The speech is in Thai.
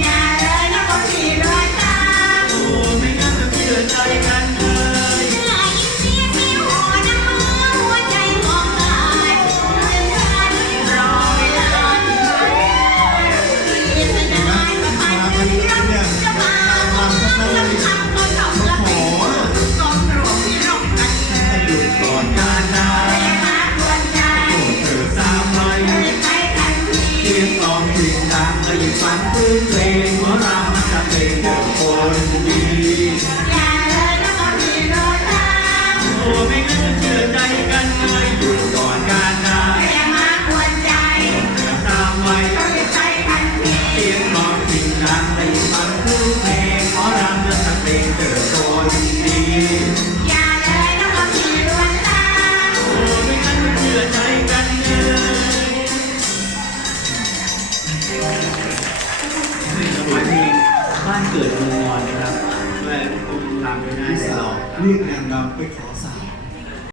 อย่าเลยนะคนที่รอยตามโอ้ไม่งั้นจะเชื่อใจกันนะ งหมอรำมันจะเป็นเด็กคนดีอย่าเลยนะคนที่โดนทางโอ้ไม่งั้นจะเชื่อใจกันเลยหยุดก่อนการนาอย่ามากวนใจตามไว้ต้องใช้ทันทีเสียงร้องจริงดังในฟังคือเพลงหมอรำมันจะเป็นเด็กคนดี ดเมืองนอนนะครับด้วยคุณทำไปได้พี่แต่สาเราวเรียกนางรำไปขอสาว